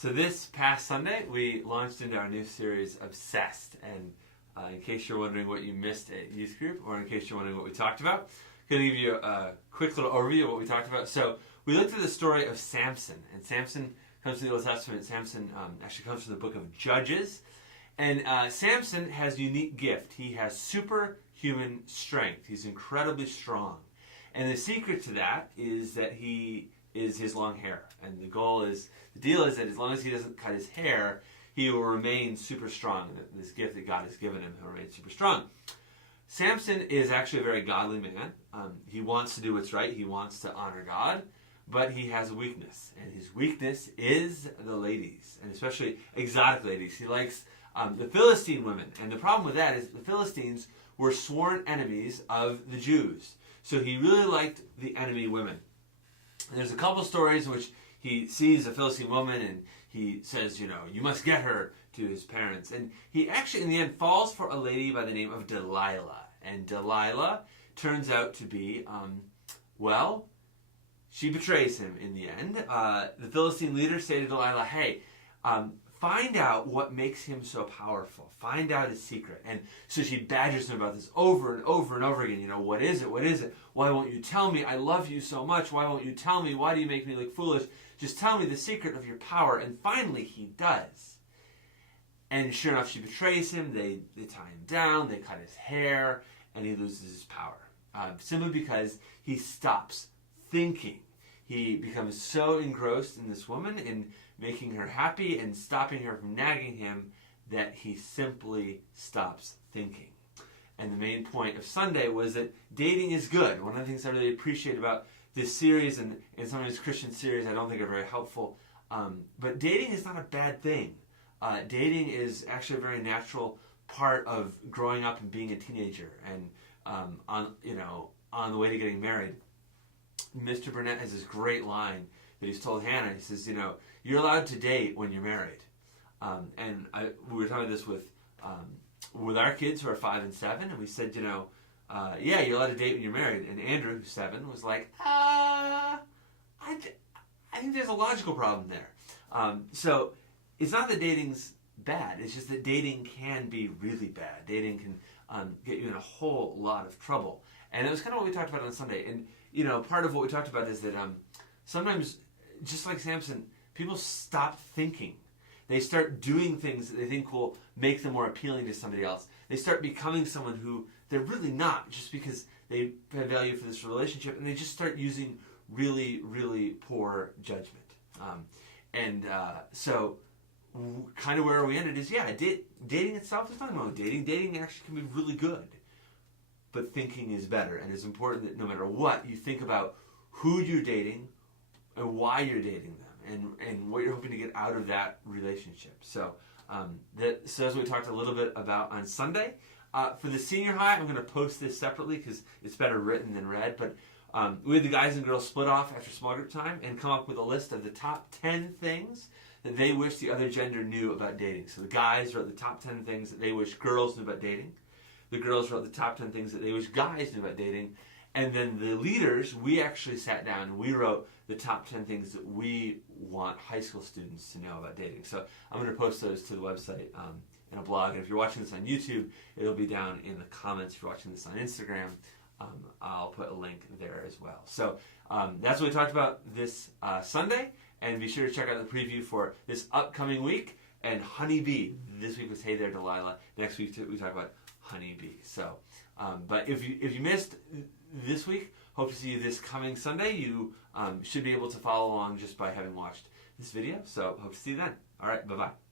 So this past Sunday, we launched into our new series, Obsessed. And in case you're wondering what you missed at youth group, or in case you're wondering what we talked about, I'm going to give you a quick little overview of what we talked about. So we looked at the story of Samson. And Samson comes from the Old Testament. Samson actually comes from the book of Judges. And Samson has a unique gift. He has superhuman strength. He's incredibly strong. And the secret to that is that he is his long hair. And the deal is that as long as he doesn't cut his hair, he will remain super strong. This gift that God has given him, he'll remain super strong. Samson is actually a very godly man. He wants to do what's right. He wants to honor God. But he has a weakness. And his weakness is the ladies, and especially exotic ladies. He likes the Philistine women. And the problem with that is the Philistines were sworn enemies of the Jews. So he really liked the enemy women. And there's a couple stories in which he sees a Philistine woman and he says, you must get her to his parents. And he actually, in the end, falls for a lady by the name of Delilah. And Delilah turns out to be, she betrays him in the end. The Philistine leaders say to Delilah, hey, find out what makes him so powerful. Find out his secret. And so she badgers him about this over and over and over again. What is it? What is it? Why won't you tell me? I love you so much. Why won't you tell me? Why do you make me look foolish? Just tell me the secret of your power. And finally he does. And sure enough, she betrays him. They tie him down. They cut his hair. And he loses his power. Simply because he stops thinking. He becomes so engrossed in this woman and making her happy and stopping her from nagging him that he simply stops thinking. And the main point of Sunday was that dating is good. One of the things I really appreciate about this series and some of these Christian series I don't think are very helpful. But dating is not a bad thing. Dating is actually a very natural part of growing up and being a teenager and on the way to getting married. Mr. Burnett has this great line that he's told Hannah. He says, you're allowed to date when you're married. We were talking about this with our kids who are 5 and 7, and we said, you're allowed to date when you're married. And Andrew, who's 7, was like, I think there's a logical problem there. So it's not that dating's bad. It's just that dating can be really bad. Dating can get you in a whole lot of trouble. And it was kind of what we talked about on Sunday. And part of what we talked about is that sometimes, just like Samson, people stop thinking. They start doing things that they think will make them more appealing to somebody else. They start becoming someone who they're really not, just because they have value for this relationship, and they just start using really, really poor judgment. So kind of where we ended is, dating itself is nothing wrong with dating. Dating actually can be really good. But thinking is better, and it's important that no matter what, you think about who you're dating and why you're dating them and what you're hoping to get out of that relationship. So that's what we talked a little bit about on Sunday. For the senior high, I'm going to post this separately because it's better written than read, but we had the guys and girls split off after small group time and come up with a list of the top 10 things that they wish the other gender knew about dating. So the guys wrote the top 10 things that they wish girls knew about dating. The girls wrote the top 10 things that they wish guys knew about dating. And then the leaders, we actually sat down and we wrote the top 10 things that we want high school students to know about dating. So I'm going to post those to the website in a blog. And if you're watching this on YouTube, it'll be down in the comments. If you're watching this on Instagram, I'll put a link there as well. So that's what we talked about this Sunday. And be sure to check out the preview for this upcoming week. And Honeybee. This week was Hey There, Delilah. Next week we talk about Honeybee. So, but if you missed this week, hope to see you this coming Sunday. You should be able to follow along just by having watched this video. So, hope to see you then. All right, bye-bye.